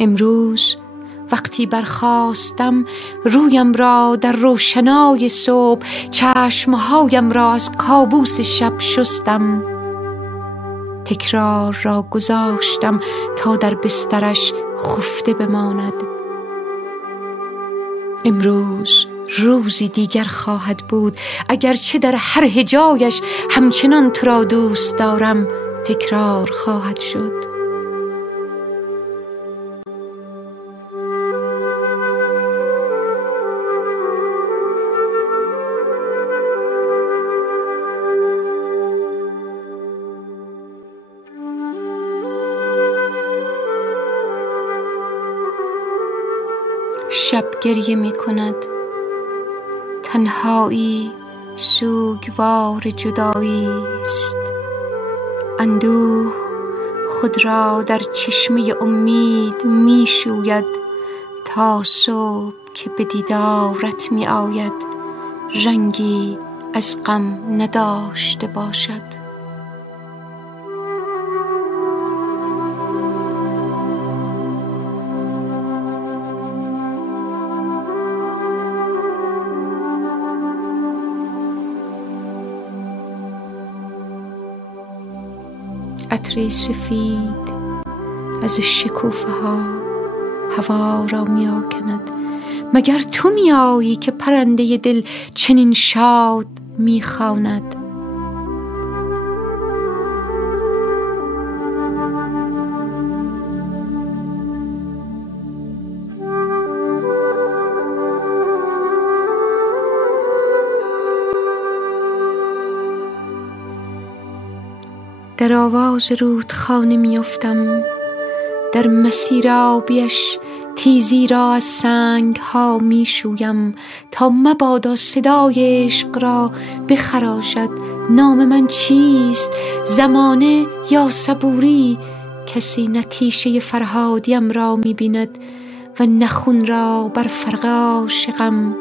امروز وقتی برخاستم رویم را در روشنای صبح، چشمهایم را از کابوس شب شستم. تکرار را گذاشتم تا در بسترش خفته بماند. امروز روزی دیگر خواهد بود، اگرچه در هر هجایش همچنان تو را دوست دارم تکرار خواهد شد. شب گریه می کند، تنهایی سوگوار جدایی است. اندوه خود را در چشمه امید می شوید تا صبح که به دیدارت می آید رنگی از غم نداشته باشد. عطری سفید از شکوفه ها هوا را می آکند. مگر تو می آیی که پرنده دل چنین شاد می خواند؟ در آواز رودخانه می افتم، در مسیر آبیش تیزی را از سنگ ها می شویم تا مبادا صدای عشق را بخراشد. نام من چیست؟ زمانه یا صبوری؟ کسی نتیشه فرهادیم را می بیند و نخون را بر فرق عاشقم.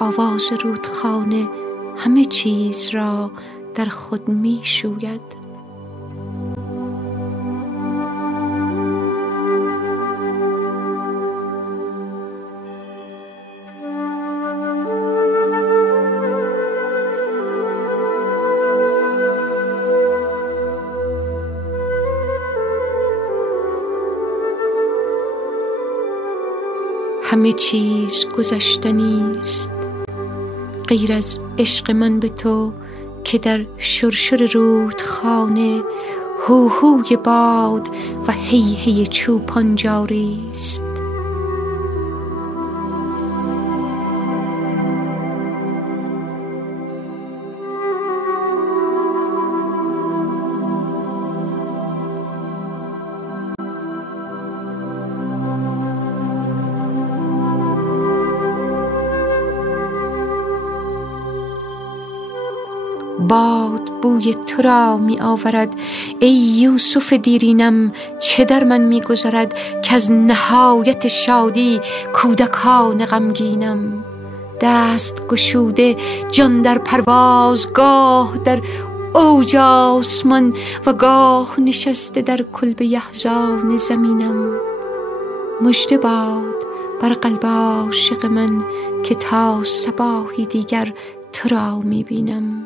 آواز رودخانه همه چیز را در خود می شوید. همه چیز گذشتنی است غیر از عشق من به تو که در شرشر رودخانه هوهوی باد و هی هی چوپان جاری است. باد بوی تو را می آورد ای یوسف دیرینم. چه در من می گذرد که از نهایت شادی کودکان غمگینم؟ دست گشوده جان در پرواز، گاه در اوج آسمان و گاه نشسته در کلبه یحزان زمینم. مژده باد بر قلب عاشق من که تا صباحی دیگر تو را می بینم.